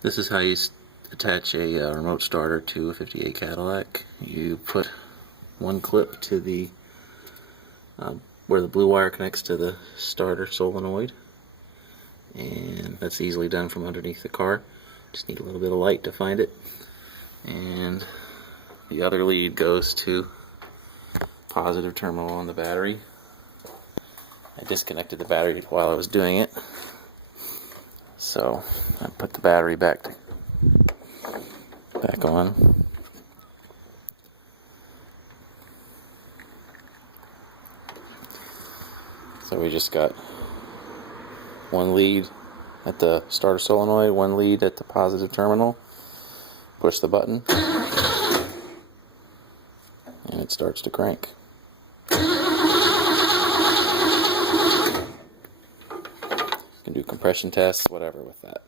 This is how you attach a remote starter to a 58 Cadillac. You put one clip to the where the blue wire connects to the starter solenoid, and that's easily done from underneath the car. Just need a little bit of light to find it. And the other lead goes to positive terminal on the battery. I disconnected the battery while I was doing it, so I put the battery back on. So we just got one lead at the starter solenoid, one lead at the positive terminal. Push the button and it starts to crank. You can do compression tests, whatever with that.